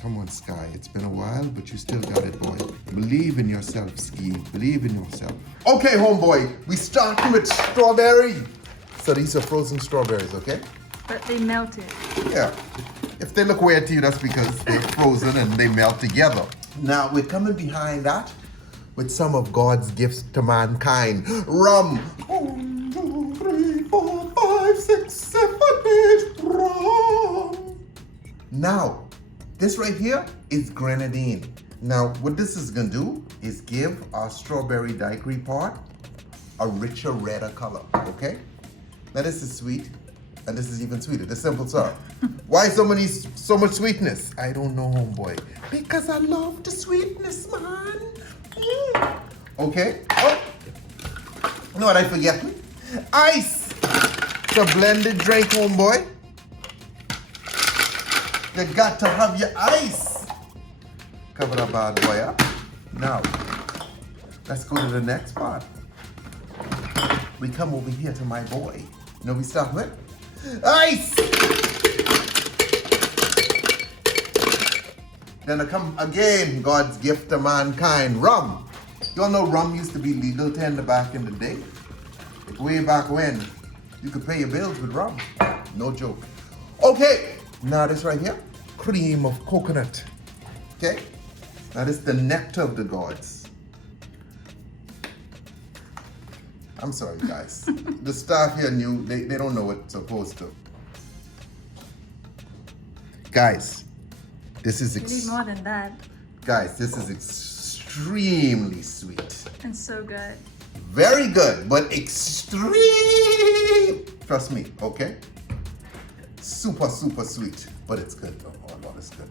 Come on, Sky. It's been a while, but you still got it, boy. Believe in yourself, Ski. Believe in yourself. Okay, homeboy. We starting with strawberry. So these are frozen strawberries, okay? But they melted. Yeah. If they look weird to you, that's because they're frozen and they melt together. Now, we're coming behind that with some of God's gifts to mankind. Rum. 1, 2, 3, 4, 5, 6, 7, 8. Rum. Now, this right here is grenadine. Now, what this is gonna do is give our strawberry daiquiri part a richer, redder color, okay? Now, this is sweet, and this is even sweeter. The simple syrup. Why so much sweetness? I don't know, homeboy. Because I love the sweetness, man. Okay. Oh, you know what I forget? Ice. It's a blended drink, homeboy. You got to have your ice. Cover that bad boy up. Now, let's go to the next part. We come over here to my boy. You know we start with? Ice! Then I come again, God's gift to mankind, rum. You all know rum used to be legal tender back in the day. Way back when, you could pay your bills with rum. No joke. Okay, now this right here, cream of coconut. Okay, now this is the nectar of the gods. I'm sorry, guys. The staff here knew, they don't know what it's supposed to. Guys, this is... You need more than that. Guys, this is extremely sweet. And so good. Very good, but extreme. Trust me, okay? Super, super sweet, but it's good. Oh, Lord, it's good.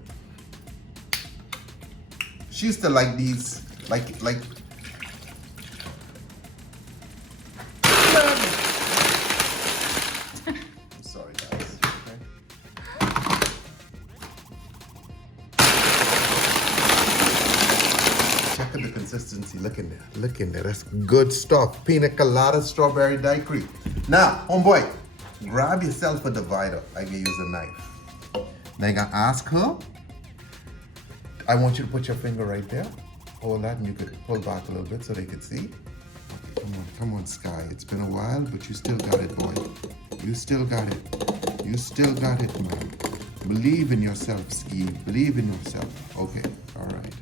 She used to like these, like... I'm sorry, guys. Okay? Check out the consistency. Look in there. Look in there. That's good stuff. Pina colada, strawberry daiquiri. Now, homeboy, grab yourself a divider. I can use a knife. Now, you're going to ask her. I want you to put your finger right there. Hold that, and you could pull back a little bit so they could see. Okay, come on, Sky. It's been a while, but you still got it, boy. You still got it. You still got it, man. Believe in yourself, Ski. Believe in yourself. Okay, all right.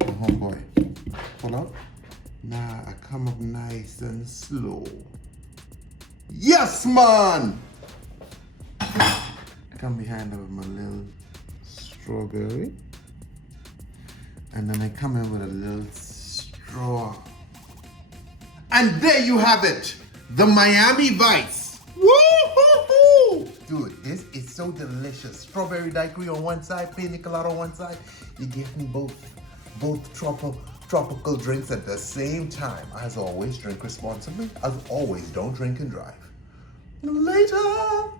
Now, homeboy, pull up. Now, I come up nice and slow. Yes, man! Come behind with my little strawberry. And then I come in with a little straw. And there you have it. The Miami Vice. Woo-hoo-hoo! Dude, this is so delicious. Strawberry daiquiri on one side, pina colada on one side. You gave me both tropical drinks at the same time. As always, drink responsibly. As always, don't drink and drive. Later.